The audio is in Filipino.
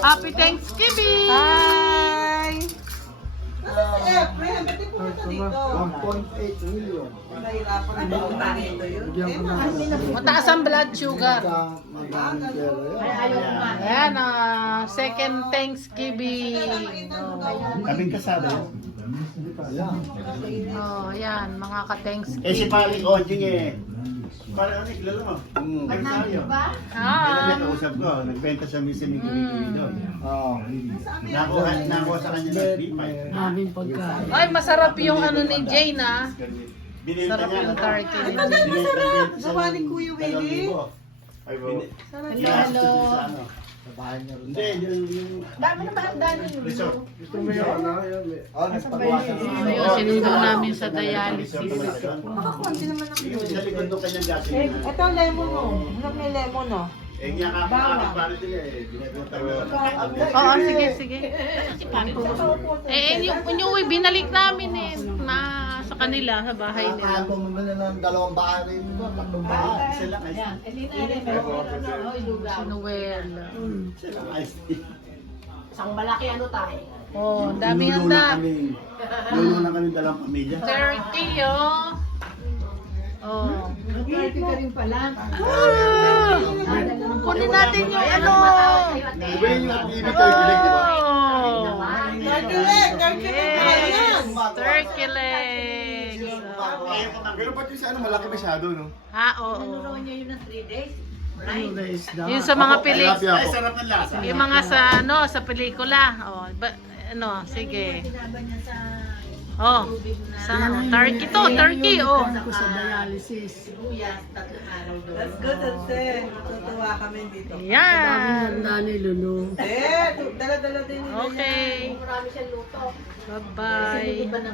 Happy Thanksgiving! Hi! Nasa si Efren, ba't di pumunta dito? 1.8 million. Nahirapan ang pumunta dito yun. Mataas ang blood sugar. Magandang pera yan. Ayan, second Thanksgiving. Kaming kasama. Ayan. Oh, ayan, mga ka-Thanksgiving. Eh si Paring Ojing eh. Parang ano, kilala mo? Ano tayo? Kailan niya kausap ko, nagbenta siya minsan ng kiwi-kiwi doon. Oo. Nakuha sa kanya ng 3.5. Ay, masarap yung ano ni Jane, Binenta Sarap niya yung ano? turkey. Ito din masarap. Gawa ni Kuya Willie. Ay, bro. Hello. Sa bahay niya rin. Hindi, yung Dami na ba ang dami yun? resort. Ito mo yun. Oh, nagpagawasan na. Ayun, sinundo namin sa dialysis. Makakunti naman ang Yung sa likod ng kanyang gasin na. Ito lemon no. Ano may lemon no? Eh, niya kakapare niya eh. Binibenta na. Oo, sige, sige. Yung binalik namin eh, na sa kanila, sa bahay Kaya nila. bumili ng 2 bahay rin ito, 3 bahay. Isa lang ice tea. Si Noel. Isa lang ice tea. Isang malaki ano tayo. Oh, dami Lululo handa. Lululo na kami dalawang pamilya. Turkey, oh. Oh. Nag-party ka rin pala. Kunin natin yung ano. Iba yung ibig tayo bilig, di ba? Oh. Turkey leg! Turkey leg! Yes, Ayan! turkey legs. Pero ba't yung sa ano, malaki masyado, no? Oo. niya yun ng 3 days. Yung sa mga Tilapia Ay, po. sarap ng lasa. yung mga sa ano, sa pelikula. Oh, ano, sige. Sinaban niya sa Oh. Sa turkey to, turkey, oh. sibuyas, 3 araw doon. That's good, that's it. Natutuwa kami dito. Yan. Eh, dala-dala din nila yan. Okay. Marami siyang luto. Bye-bye. Iba na